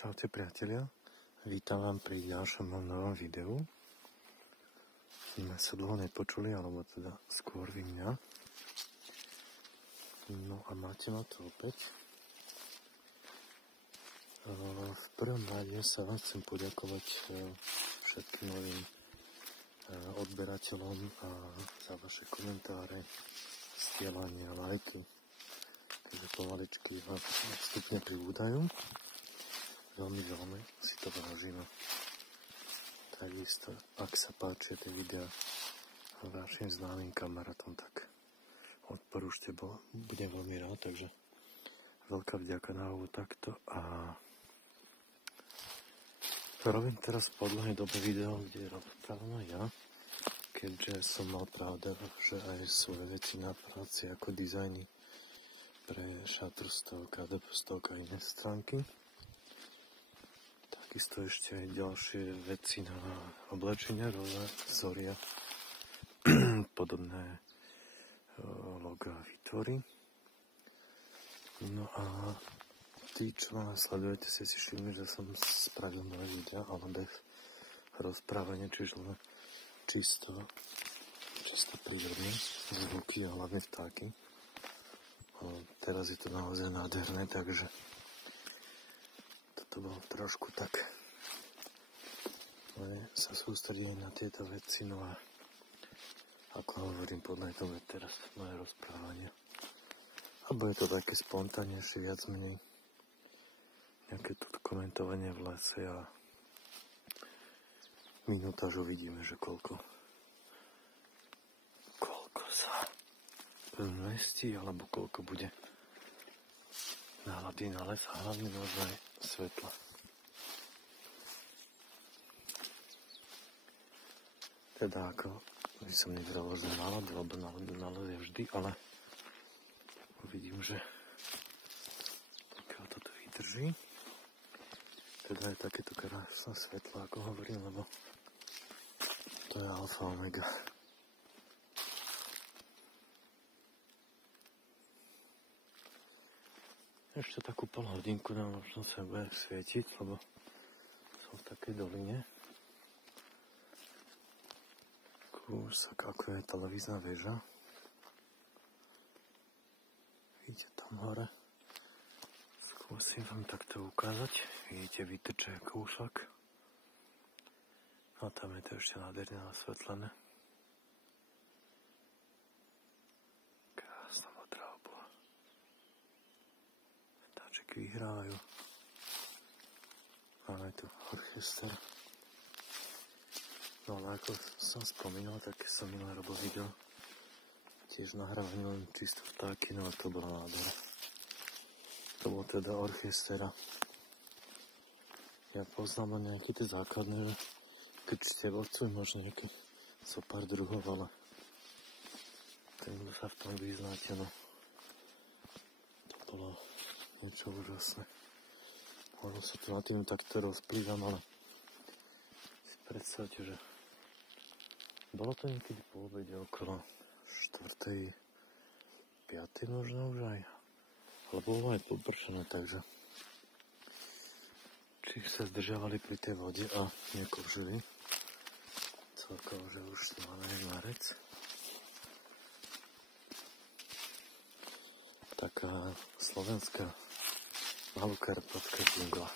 Čaute priatelia, vítam vám pri ďalšom novom videu. Sme sa dlho nepočuli, alebo teda skôr vy mňa. No a máte ma to opäť. V prvom rade sa vám chcem poďakovať všetkým novým odberateľom za vaše komentáre, stielania, lajky, keďže pomaličky vám vstupne pribúdajú. Veľmi si to vážim. Takisto, ak sa páčia tie videá vašim známym kamarátom, tak odporúčte, budem veľmi rád, takže veľká vďaka na úvod takto. A robím teraz po dlhej dobe video, kde rozprávam aj ja, keďže som mal pravdu, že aj svoje veci na práci ako dizajny pre Shutterstock a Depstock a iné stránky. Takisto ešte aj ďalšie veci na oblečenia, rôzne vzoria, podobné logá vytvory. No a tí, čo ma sledujete, si všimli, že som spravil nové videa, ale bez rozprávania, čiže len čisto prírodné zvuky a hlavne vtáky. Teraz je to naozaj nádherné, takže to bolo trošku tak sa sústrediť na tieto veci, no a ako hovorím, podľa toho je teraz moje rozprávanie. Alebo je to také spontánnejšie, viac menej nejaké tu komentovanie v lese a minútaž uvidíme, že koľko sa zmestí, alebo koľko bude nálady na les a hlavne možno aj svetla. Teda ako by som nevedel, že náladu, lebo náladu je vždy, ale uvidím, že pokiaľ toto vydrží. Teda je takéto krásne svetlo, ako hovorím, lebo to je alfa omega. Ešte takú pol hodinku nám možno sa bude svietiť, lebo som v takej doline. Kúsok, ako je televízna väža. Vidíte tam hore? Skúsim vám takto ukázať. Vidíte vytrčie kúsok. A tam je to ešte nádherne nasvetlené. Vyhrávajú. Máme tu orchester. No ale ako som spomínal, tak som minulé robil video tiež nahrávanie len čisto vtáky, no a to bola nádhera. To bol teda orchestera. Ja poznám len nejaké tie základné, že krčtevovcu možno nejaké so pár druhov, ale ten, kto sa v tom vyznáte, no to bolo niečo úžasné. Možno sa to na tým takto rozplývam, ale si predstavte, že bolo to niekedy po obede okolo 4. 5. možno už aj. Ale bolo aj popršené, takže či sa zdržiavali pri tej vode a nekoužili. Celkovo, že už máme marec. Taká slovenská malokarpatská džungla.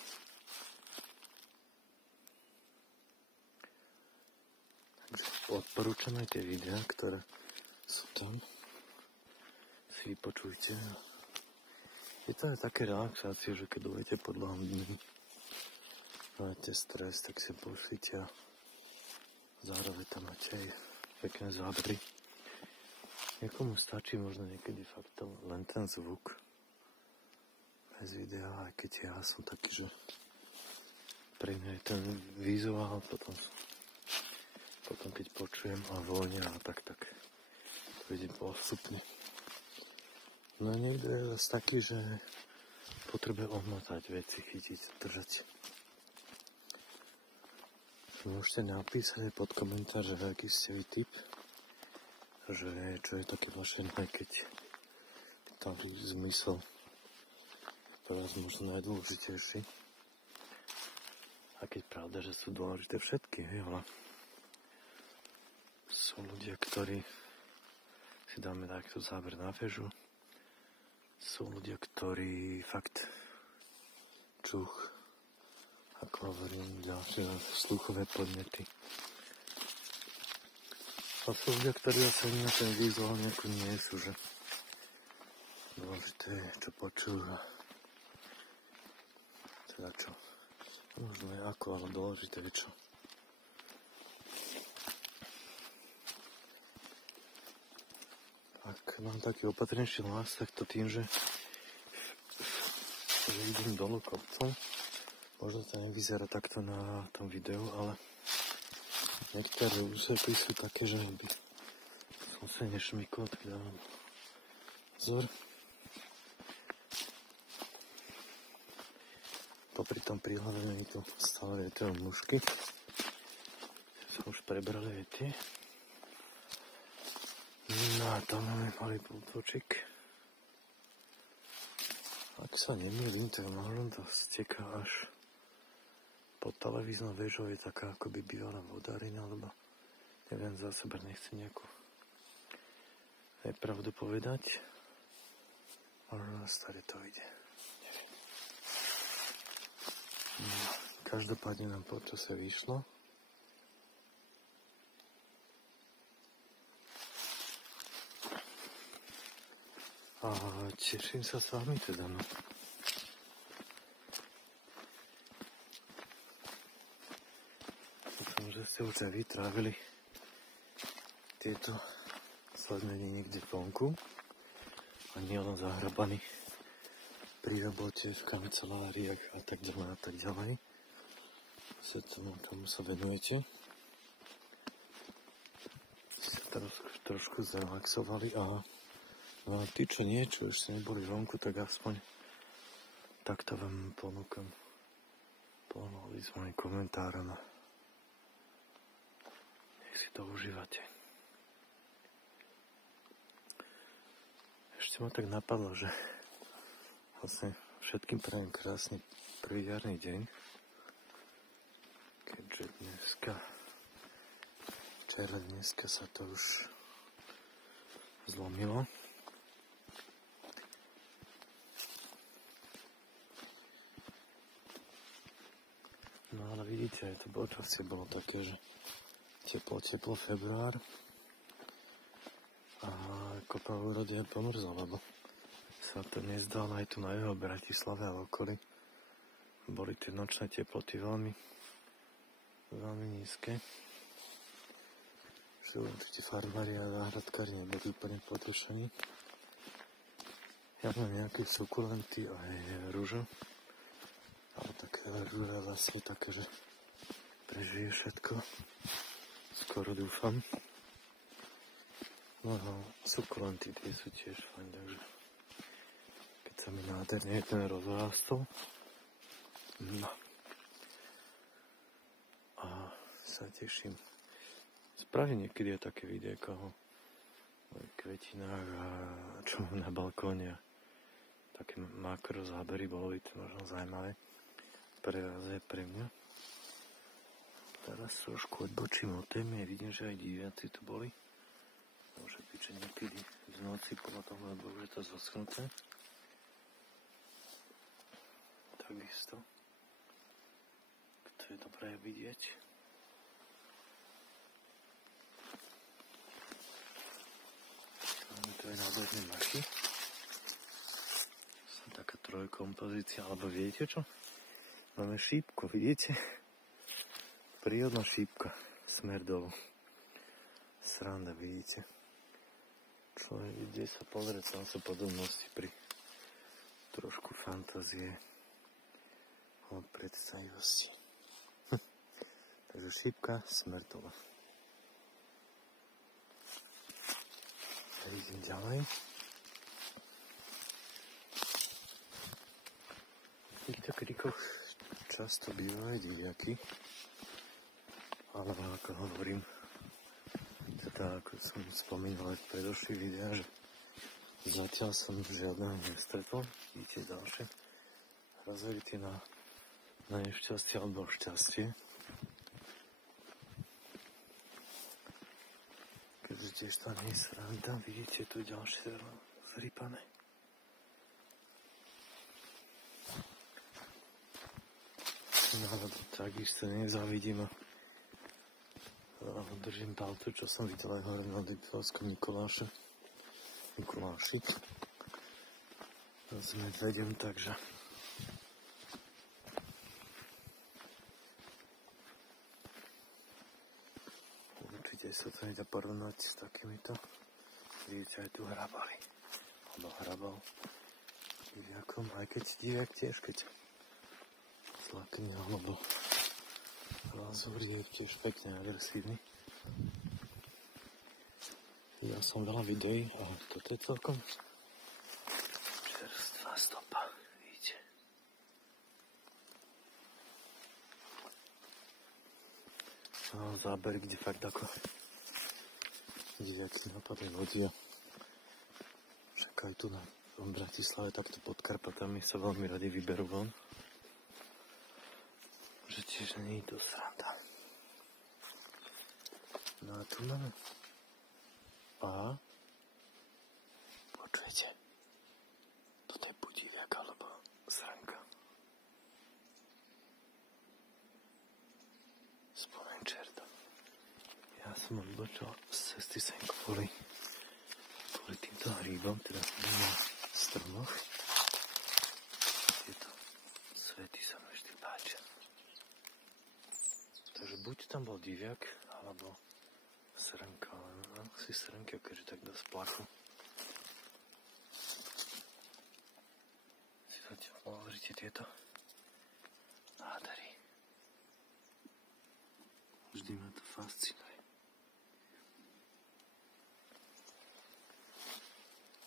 Takže odporúčam aj tie videá, ktoré sú tam. Si vypočujte. Je to aj také relaxácie, že keď budete pod dlhom dní, máte stres, tak si pošlite a zároveň tam máte aj pekné zábery. Niekomu stačí možno niekedy fakt len ten zvuk bez videa, aj keď ja som taký, že pre mňa je ten vizuál, potom keď počujem a vonia a tak to vidím postupne. No a niekto je zase taký, že potrebuje odmotať veci, chytiť, držať. Môžete napísať pod komentár, že aký ste vy typ, že čo je také vaše, keď tam zmysel pre vás možno najdôležitejší. A keď pravda, že sú dôležité všetky, hej, ale sú ľudia, ktorí si dáme takto záber na väžu. Sú ľudia, ktorí fakt čuch, ako hovorím, ďalšie sluchové podnety. A sú ľudia, ktorí asi na ten vizuál nejako nie sú, že dôležité je, čo počúva. Teda čo? Možno je ako, ale dôležité je čo. Ak mám taký opatrnejší hlas, tak to tým, že idem dolu kopcom. Možno to nevyzerá takto na tom videu, ale niektoré úseky sú také, že by som sa nešmykol, tak dávam pozor. Popri tom prihľadáme mi tu stále vietor mušky. Som už prebrali aj tie. No a tam máme malý pultočik. Ak sa nemýlim, tak možno to steká až pod televíznou väžou, je taká akoby bývalá vodárina, alebo neviem, za seba nechcem nejakú nepravdu povedať. Možno na staré to ide. Neviem. No, každopádne nám po čase vyšlo. A teším sa s vami teda, no. Dúfam, že ste už aj vytrávili tieto slednenie niekde vonku a nie len zahrabaní pri robote, v kanceláriách a tak ďalej. Sa tomu sa venujete. Ste trošku zrelaxovali a no a tí, čo nie, čo ešte neboli vonku, tak aspoň takto vám ponúkam pohľady s mojim komentárom a nech si to užívate. Ešte ma tak napadlo, že vlastne všetkým prajem krásny prvý jarný deň, keďže dneska sa to už zlomilo. No ale vidíte, aj to počasie bolo také, že teplo február a kopa úrody je pomrzla, lebo sa to nezdalo aj tu na juhu Bratislave a okolí. Boli tie nočné teploty veľmi nízke. Že tí farmári a záhradkári neboli úplne potušení. Ja mám nejaké sukulenty a aj rúžo. Ale také rúže vlastne také, že prežije všetko. Skoro dúfam. No a sukulenty tie sú tiež fajn, takže keď sa mi nádherne ten rozrástol. No. A sa teším. Spravím niekedy aj také videjko o kvetinách a čo mám na balkóne. Také makro zábery, bolo by to možno zaujímavé. Pre vás je pre mňa. Teraz trošku odbočím od témy, vidím, že aj diviaci tu boli. Môže byť, že niekedy v noci podľa toho, lebo už je to zoschnuté. Takisto. To je dobré vidieť. Máme tu aj nádherné machy. Taká trojkompozícia, alebo viete čo? Máme šípku, vidíte? Prírodná šípka, smer dolu. Sranda, vidíte? Človek ide sa pozrieť, tam sú podobnosti pri trošku fantázie od predstavivosti. Takže šípka, smer dolu. Idem ďalej. V týchto krikoch často bývajú diviaky, ale ako hovorím, teda ako som spomínal aj v predošlých videách, že zatiaľ som žiadneho nestretol. Vidíte ďalšie razority na na nešťastie alebo šťastie. Keďže tiež to nie je sranda, vidíte tu ďalšie zrypané. No ale to takisto nezavidím a držím palcu, čo som videl aj hore na Liptovskom Mikuláši. Tam som medvedem, takže určite sa to nedá porovnať s takýmito. Vidíte aj tu hrabali. Alebo hrabal diviakom, aj keď diviak tiež, keď zlakne alebo lázor je tiež pekne agresívny. Ja som veľa videí a toto je celkom čerstvá stopa, vidíte. No, záber, kde fakt ako diviaky napadli lodi a však aj tu na Bratislave, takto pod Karpatami sa veľmi radi vyberú von. Že tiež nie je to sranda. No a tu máme a počujete, toto je buď diviak alebo srnka. Spomeň čerta. Ja som odbočil z cesty sem kvôli týmto hríbom, teda na stromoch. Tieto svety sa mi vždy páčia. Takže buď tam bol diviak, alebo srnka, ale asi srnka, keďže tak dosť plachu. Si zatiaľ hovoríte tieto nádhery. Vždy ma to fascinuje.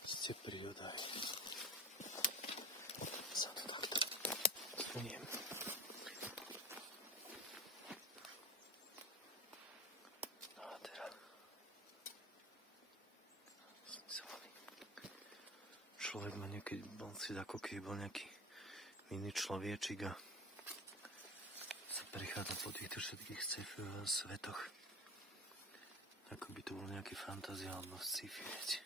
Ste príroda. Sa to takto zveniem. Človek má niekedy bol si ako keby bol nejaký mini človečik a sa prechádza po týchto všetkých svetoch. Ako by to bol nejaký fantázia alebo sci-fi, viete.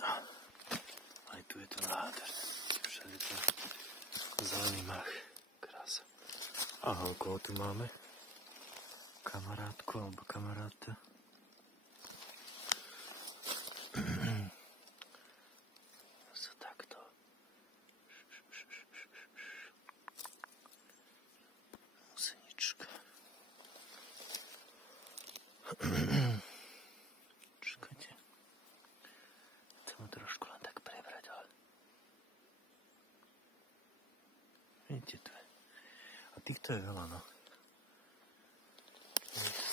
No, aj tu je to nádherné. Všade to zelený mach. Krása. Aha, koho tu máme? Kamarátku alebo kamaráta. Čakajte. Chcem trošku len tak prebrať, ale vidíte to je. A týchto je veľa, no.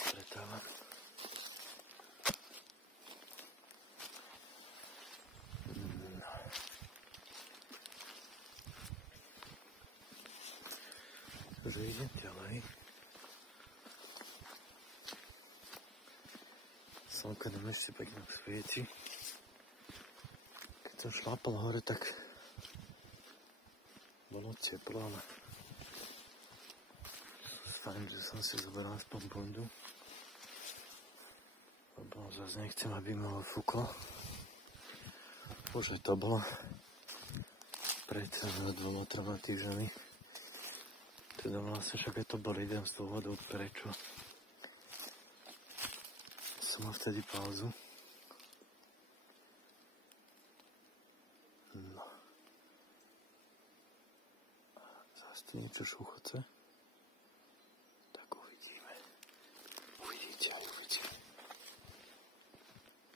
Stretávam. No. Takže idem ďalej. Slnko nám ešte pekne svieti. Keď som šlápal hore, tak bolo teplo, ale fajn, že som si zobral aspoň bundu. Lebo zase nechcem, aby ma fúklo. Už to bolo pred 2-3 týždňami. Teda vlastne však aj to bol jeden z dôvodov, prečo som mal vtedy pauzu. No. Zas tu niečo šúchoce. Tak uvidíme. Uvidíte a uvidíte.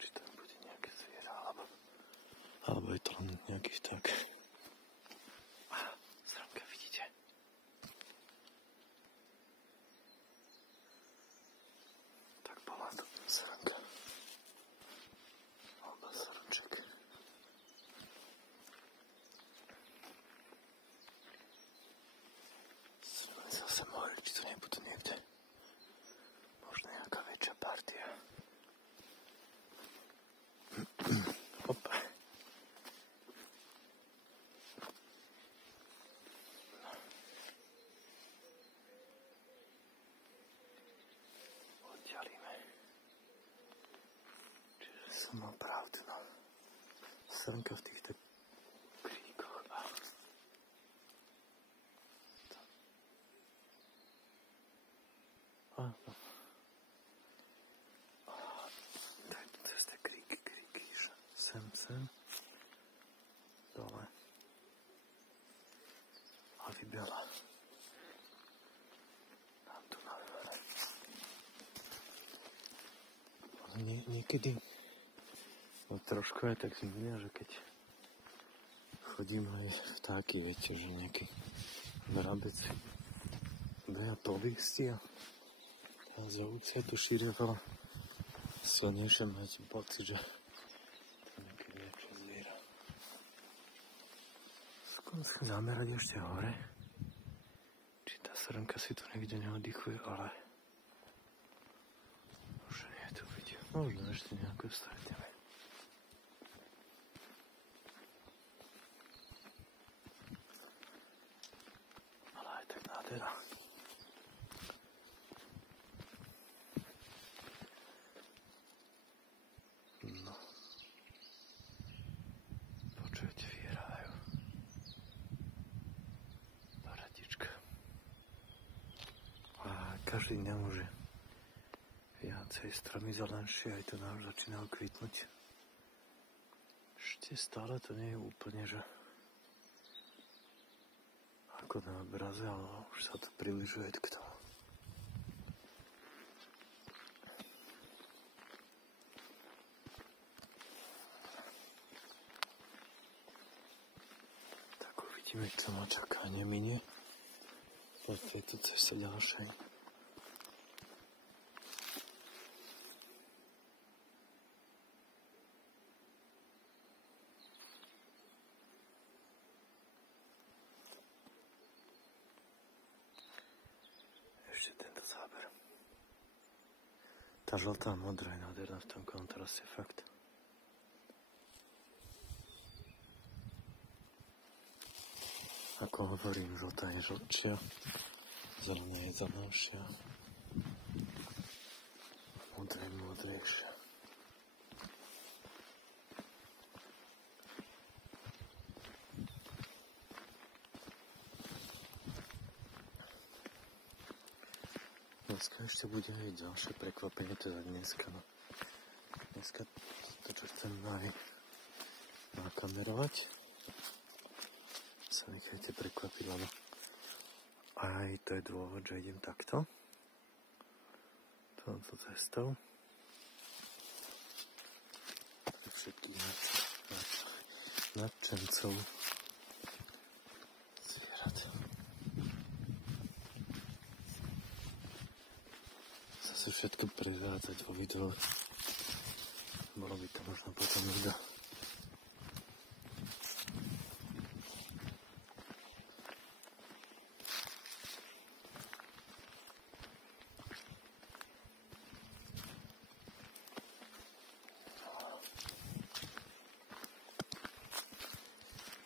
Či tam bude nejaké zviera, alebo je to len nejaký vták. Srnka, vidíte? Tak bola to srnka. Alebo srnček. Zase mohli, či to nebudú niekde. Možno nejaká väčšia partia. Opa. srnka v týchto kríkoch. Cez tie kríky, sem, dole. A vybila. Nám tu na dvore. Niekedy trošku aj tak zimne, že keď chodím aj vtáky, viete, že nejaký vrabec beha po lístia a z ovce tu šíria veľa silnejšie, máte pocit, že to niekedy niečo zviera. Skúsim zamerať ešte hore, či tá srnka si tu niekde neoddychuje, ale už nie tu vidím. Možno ešte nejakú stretneme. Ale aj tak nádhera. No. Počujete, vyhrávajú. Paradička. A každý deň môže viacej stromy zelenšie, aj to nám začínajú kvitnúť. Ešte stále to nie je úplne, že ako na obraze, ale už sa to približuje k tomu. Tak uvidíme, čo ma čaká, neminie po tejto ceste ďalšej. Tá žltá a modrá je nádherná v tom kontraste, fakt. Ako hovorím, žltá je žltšia, zelená je zelenšia, modrá je modrejšia. Dneska ešte bude aj ďalšie prekvapenie, teda dneska. No. Dneska to, čo chcem aj nakamerovať. Sa nechajte prekvapiť, lebo aj to je dôvod, že idem takto. Touto cestou. Všetkých nadšencov zvierat. Zase všetko prevádzať vo videu. Bolo by to možno potom nuda.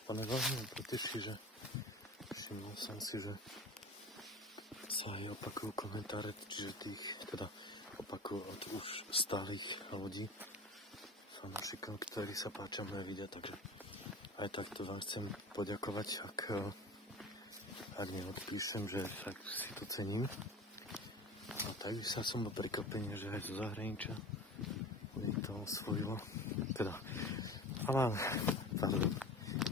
Ale veľmi ma poteší, že všimol som si, že sa aj opakujú komentáre, čiže tých, teda opakujú od už stálych ľudí, fanúšikov, ktorí sa páčia moje videa, takže aj takto vám chcem poďakovať, ak neodpíšem, že fakt si to cením. A takisto som bol prekvapený, že aj zo zahraničia mi to osvojilo, teda, ale pardon.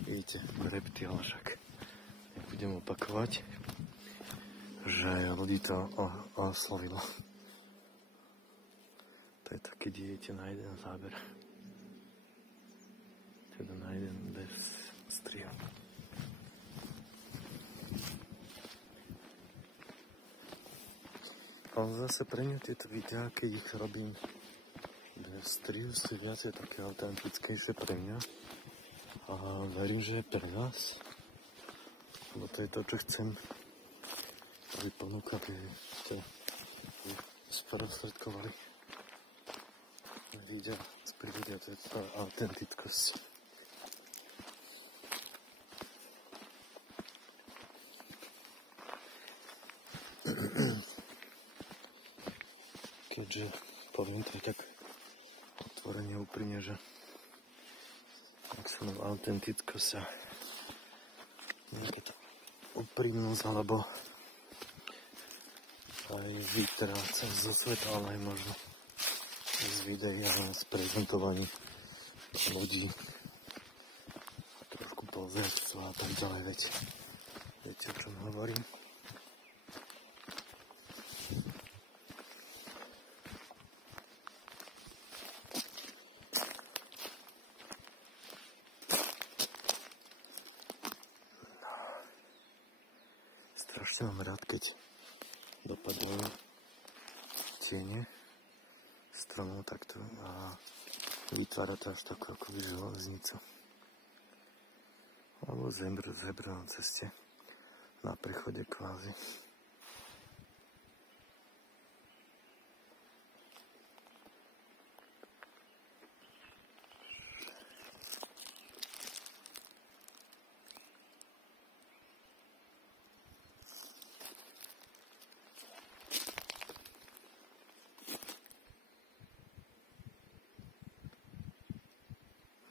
Vidíte, reptil, však nebudem opakovať, že ľudí to oslovilo. To je také, idete na jeden záber. Teda na jeden bez strihu. Ale zase pre mňa tieto videá, keď ich robím bez strihu, sú viacej také autentickejšie pre mňa. A verím, že je pre vás, lebo to je to, čo chcem, aby ponúkať, aby ste sprostredkovali videa z prírodia, to je tá autentickosť. Keďže poviem to tak otvorene úprimne, že ak celú autentickosť a nejaká tá úprimnosť, alebo aj vytráca zo sveta, ale aj možno z videa, z prezentovaní ľudí, trošku pozerstva a tak ďalej, viete, o čom hovorím. Strašne mám rád, keď dopadajú tiene stromov takto a vytvára to až takú akoby železnicu. Alebo zebra na ceste, na prechode kvázi.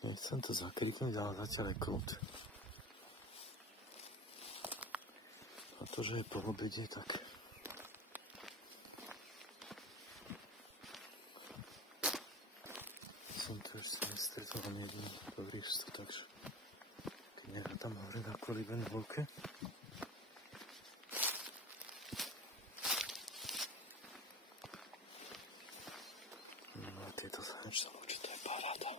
Nechcem to zakriknúť, ale zatiaľ je kľud. A to, že je po obede, tak som tu ešte nestretol ani jeden dobrý vstup, takže keď nerátam hore na kolíbe na lúke. No a tieto sa niečo učí, to je paráda.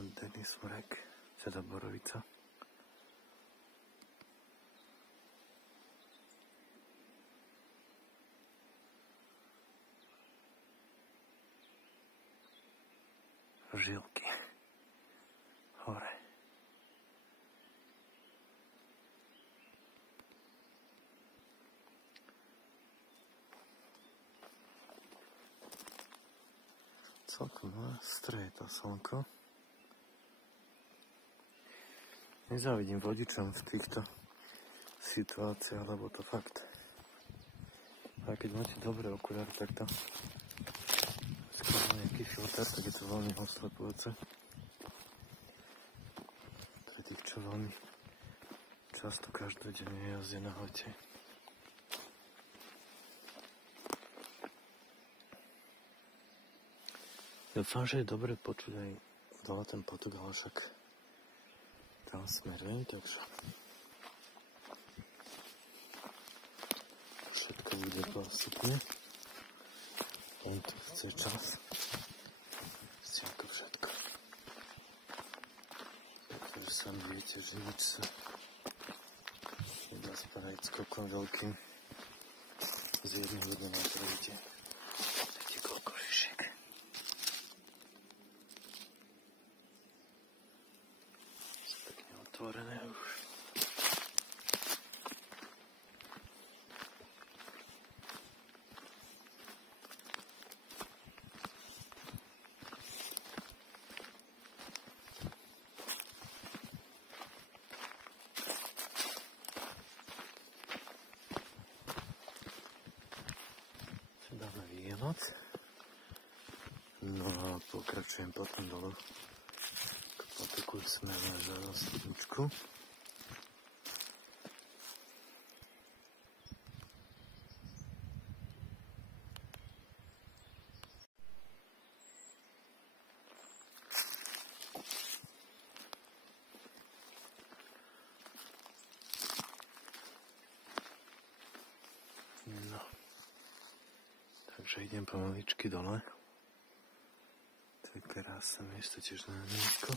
Denis Mrek, teda Borovica. Žilky. Hore. Celkom streje to slnko. Nezávidím vodičom v týchto situáciách, lebo to fakt. A keď máte dobré okuliare, tak to skôr nejaký filter, tak je to veľmi oslepujúce. Pre tých, čo veľmi často každodenne jazdia na aute. Dúfam, že je dobre počuť aj dole ten potok, ale však tam smerujem, takže všetko bude postupne. On to chce čas. Chce ako všetko. Takže sami viete, že nič sa nedá spraviť skokom veľkým. Z jedného dňa napravíte. Viete, koľko šišiek. Otvorené už. Si dáme výjemať. No a pokračujem potom dolu. Potoku smerom za stupničku. No. Takže idem pomaličky dole. To je krásne miesto, tiež na nízko.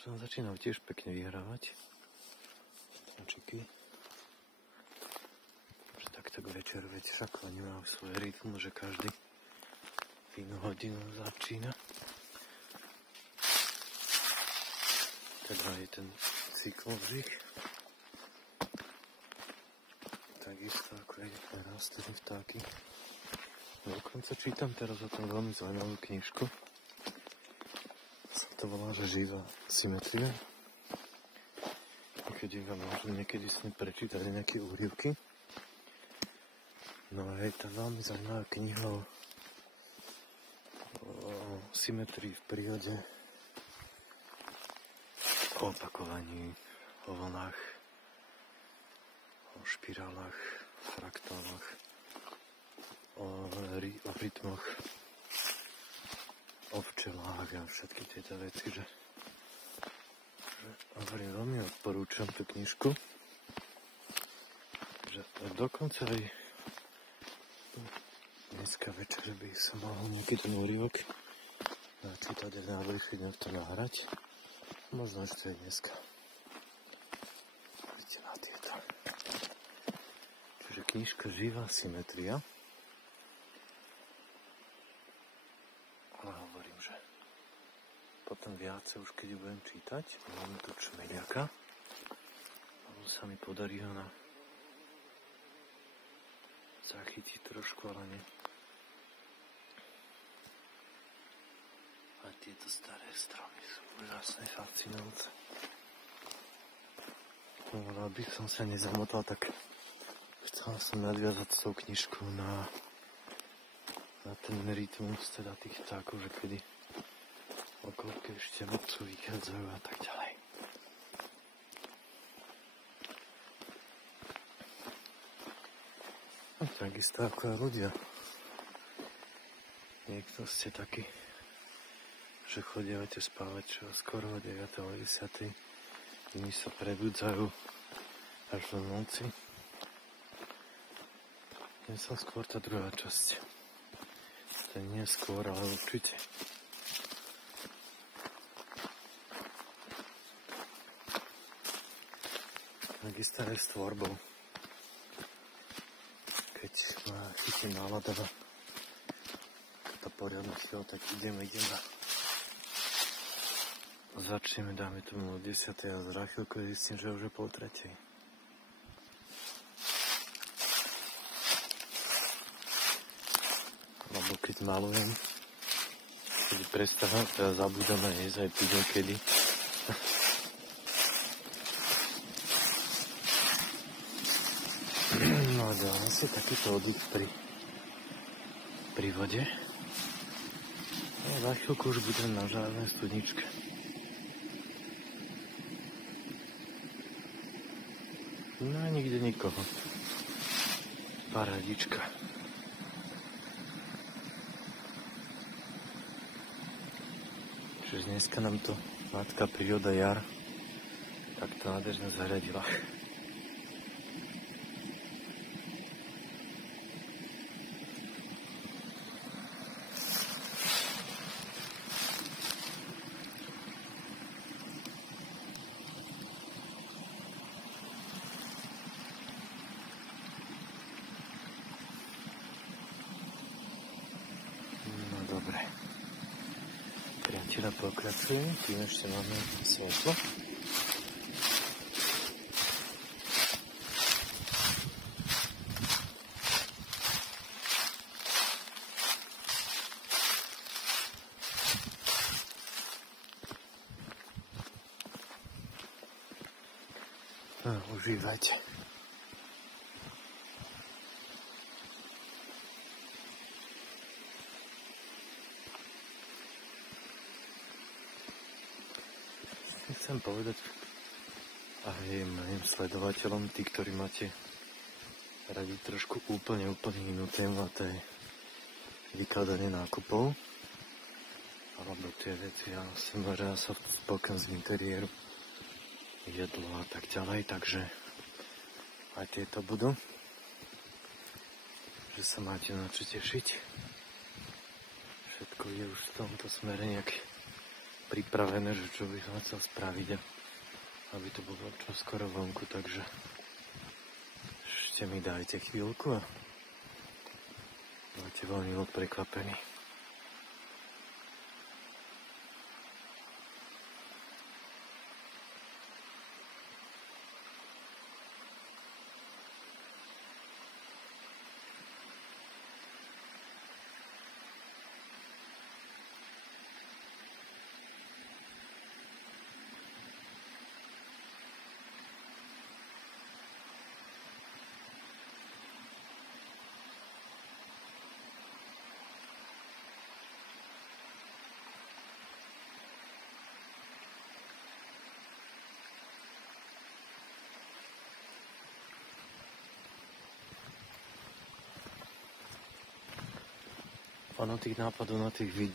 Tam začínajú tiež pekne vyhrávať. Tančeky. Že takto večer, veď však oni majú svoj rytmus, že každý v inú hodinu začína. Teda je ten cyklus ich. Takisto ako je rastli vtáky. Dokonca čítam teraz o tom veľmi zaujímavú knižku. Som to volá, že živá symetria. Keď vám môžem niekedy s ním prečítať nejaké úryvky. No a je to veľmi zaujímavá kniha o symetrii v prírode, o opakovaní, o vlnách, o špirálach, fraktáloch, o rytmoch, o včelách a všetky tieto veci, že hovorím, veľmi odporúčam tú knižku, že dokonca aj dneska večer by som mohol nejaký ten úryvok načítať a najbližšie dňoch to nahrať. Možno ešte aj dneska. Vidíte na tieto. Čiže knižka Živá symetria. Ale hovorím, že potom viacej už keď ju budem čítať, máme tu čmeliaka. Alebo sa mi podarí ho zachytiť trošku, ale nie. A tieto staré stromy sú úžasne fascinujúce. No, aby som sa nezamotal, tak chcel som nadviazať s tou knižkou na ten rytmus teda tých vtákov, že kedy okolky ešte vodcu vychádzajú a tak ďalej. No, takisto ako aj ľudia. Niekto ste takí, že chodievate spávať čo skoro o 9. o 10. Iní sa prebudzajú až do noci. Ja som skôr tá druhá časť. To nie skôr, ale určite. Takisto aj s tvorbou. Keď ma chytí nálada to poriadne chvíľa, tak ideme a začneme, dáme tomu o 10. a za chvíľku zistím, že už je 2:30. Alebo keď malujem, keď prestávam, teda zabudám a jesť aj piť niekedy. No a dávam si takýto oddych pri vode. A za chvíľku už budem na žárnej studničke. No a nikde nikoho. Parádička. Čiže dneska nám to matka príroda jar takto nádherne zariadila. Dobre. Priateľa pokračujem, tým ešte máme svetlo. No, užívajte. Chcem povedať aj mojim sledovateľom, tí, ktorí máte radi trošku úplne inú tému, a to je vykladanie nákupov alebo tie veci a samozrejme soft spoken z interiéru, jedlo a tak ďalej, takže aj tieto budú, že sa máte na čo tešiť. Všetko je už v tomto smere nejak pripravené, že čo by som chcel spraviť, aby to bolo čo skoro vonku, takže ešte mi dajte chvíľku a budete veľmi milo prekvapení. Ono tých nápadov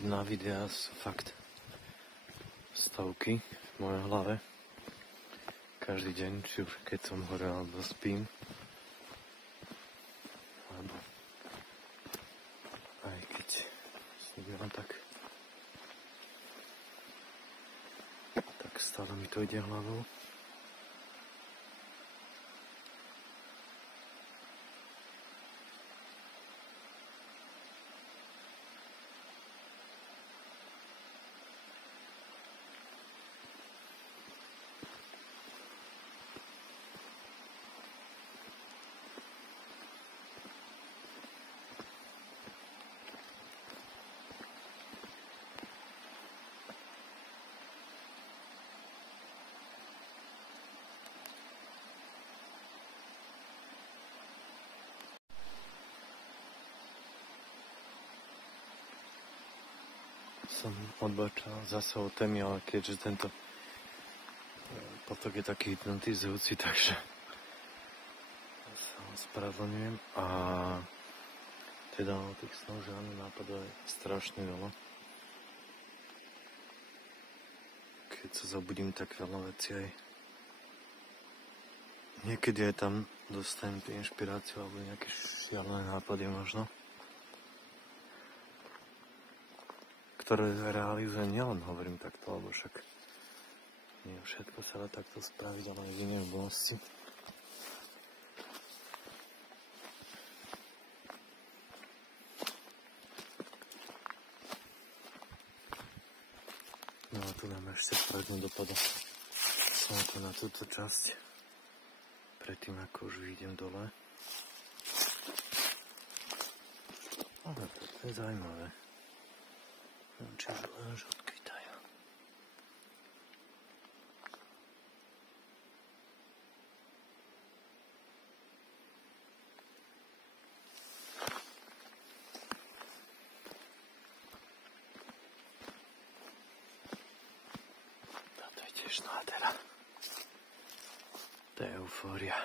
na videá sú fakt stovky v mojej hlave. Každý deň, či už keď som hore alebo spím. Alebo aj keď snívam, tak stále mi to ide hlavou. Som odbočal zase od témy, ale keďže tento potok je taký hypnotizujúci, takže sa ospravedlňujem. A teda tých snov žiadne nápadov je strašne veľa. Keď sa zobudím, tak veľa vecí aj niekedy aj tam dostanem tú inšpiráciu alebo nejaké šialené nápady možno, ktoré realizujem, nielen hovorím takto, lebo však nie všetko sa dá takto spraviť, ale aj v inej oblasti. No a tu dáme ešte prednú dopada slnko na túto časť, predtým ako už idem dole. Ale to je zaujímavé. Či už odkvítajú. Toto je tiež nádhera. To je eufória.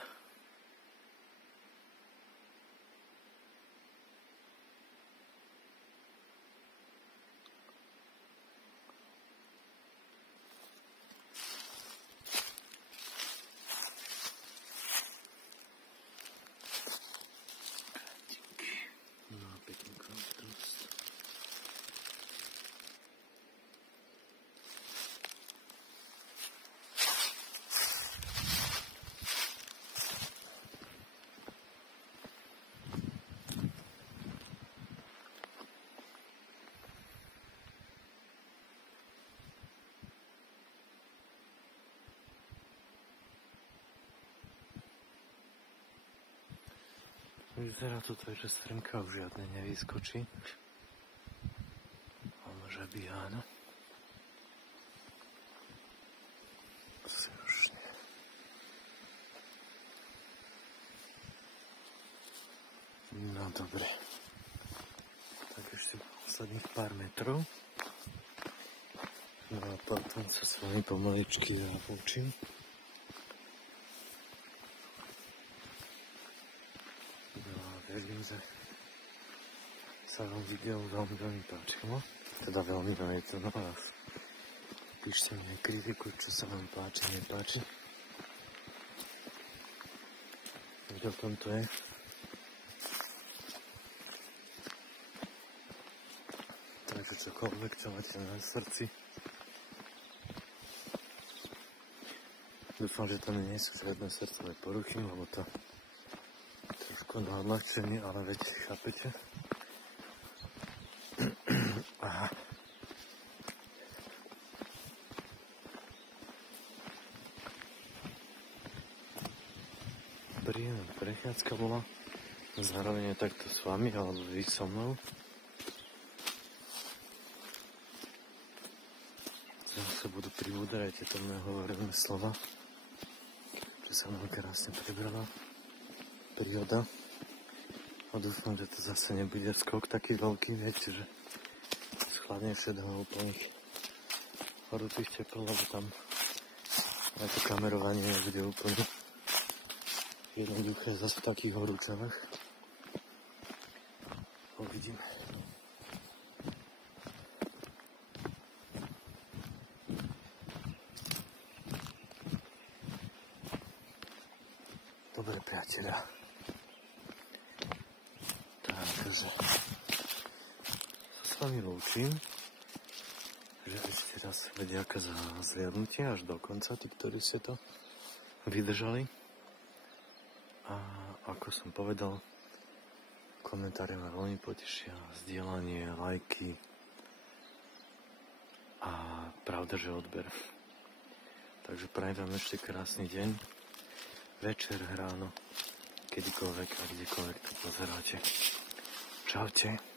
Vyzerá to tak, že strmka už žiadne nevyskočí. A môže by áno. Asi už nie. No dobre. Tak ešte posledných pár metrov. No a potom sa s vami pomaličky zapúčim. Verím, že sa vám video veľmi páčilo. Teda veľmi je to na vás. Píšte mi kritiku, čo sa vám páči, nepáči. Veď o tom to je. Takže čokoľvek, čo máte na srdci. Dúfam, že tam nie sú žiadne srdcové poruchy, lebo to na odľahčenie, ale veď chápete. Aha. Príjemná prechádzka bola. Zároveň takto s vami, alebo vy so mnou. Zase budú pribúdať tieto moje hovorené slova, že sa nám krásne prebrala príroda. A dúfam, že to zase nebude skok taký veľký, viete, že schladnejšie do úplných horúcich teplov, lebo tam aj to kamerovanie nebude úplne jednoduché zase v takých horúčavách. Uvidíme. Dobre, priateľa. Takže sa s vami lúčim. Že ešte raz vďaka za zliadnutie až do konca, tí, ktorí ste to vydržali. A ako som povedal, komentáre ma veľmi potešia, zdieľanie, lajky a pravda, že odber. Takže prajem vám ešte krásny deň, večer, ráno, kedykoľvek a kdekoľvek to pozeráte. Čaute.